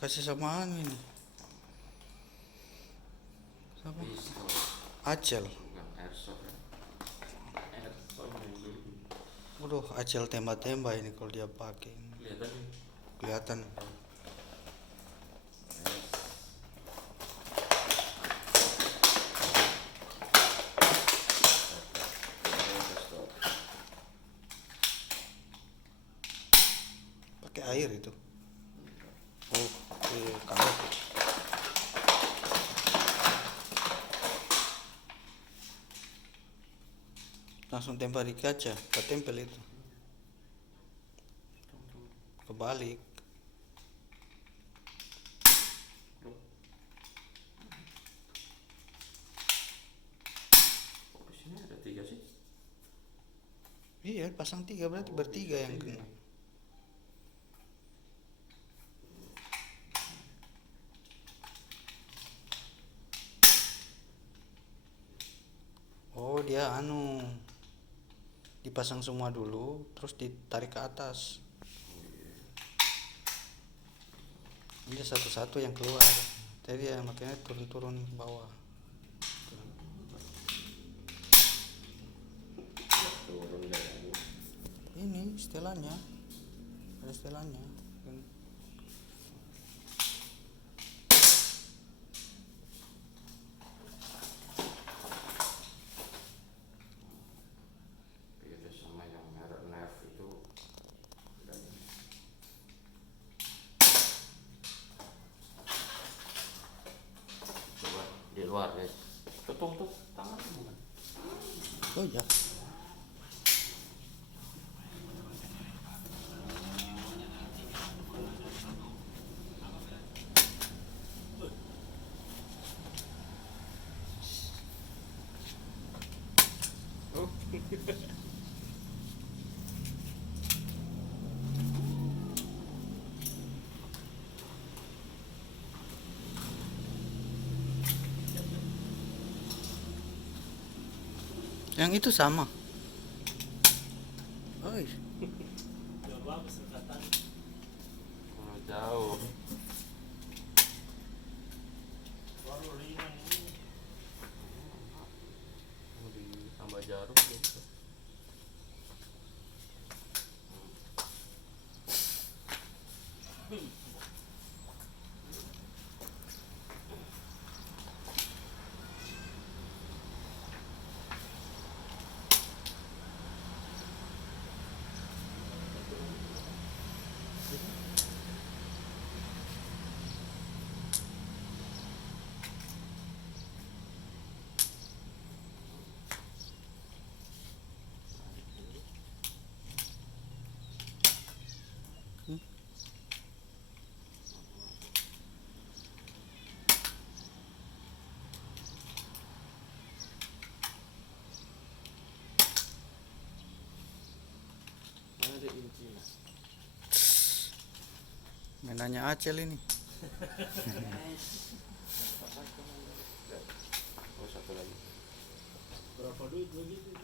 kasih samaan ini. Siapa? Pistol. Acel. Bukan airsoft ya. Airsoft yang dulu. Waduh, Acel tembak-tembak ini kalau dia pakai. Kelihatan nih. Kelihatan. Pakai air itu. Oh, karet. Langsung tembak di kaca, ketempel itu. Kebalik. Kok di sini ada 3 sih? Iya, pasang 3 berarti bertiga yang kena. Oh, dia dipasang semua dulu, terus ditarik ke atas. Ini satu-satu yang keluar. Jadi ya makanya turun-turun ke bawah. Turun dari Ini setelannya, ada setelannya. beda sama yang merek Nerf itu. Dan coba di luar ya. Tutup tangan bukan? Oh ya. Oh. Yang itu sama. Oi. Oh, jauh. Mau ditambah jarum gitu. Ada inci. Mainannya Acel ini. Oh, satu lagi. Berapa duit begitu?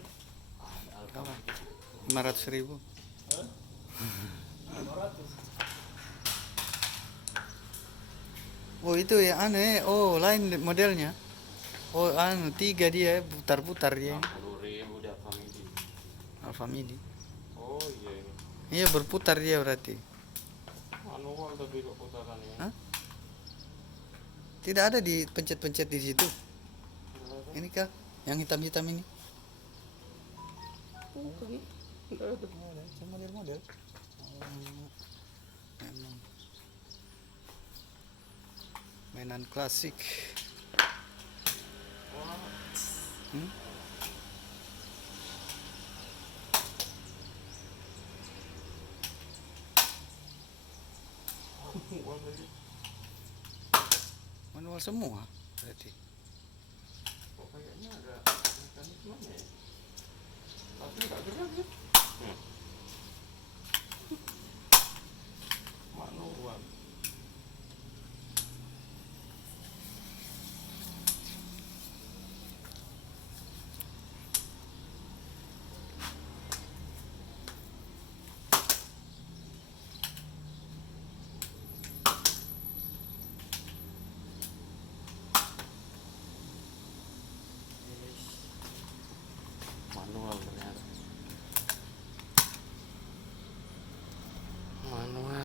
Ada Alfa. Apa? 500.000. 500. Oh itu ya aneh. Oh lain modelnya. Oh 3 dia putar-putar dia. 60.000 di Alfamidi. Alfamidi. Oh iya ini. Iya berputar dia berarti. Manual tapi kok putarannya. Hah? Tidak ada di pencet-pencet di situ. Ini kah? Yang hitam-hitam ini? Bukan. Enggak ada. Cuma model-model. Memang. Mainan klasik. Hmm? Manual semua berarti. Kok kayaknya ada mekanismenya ya? Tapi nggak gerak ya? Manual. manual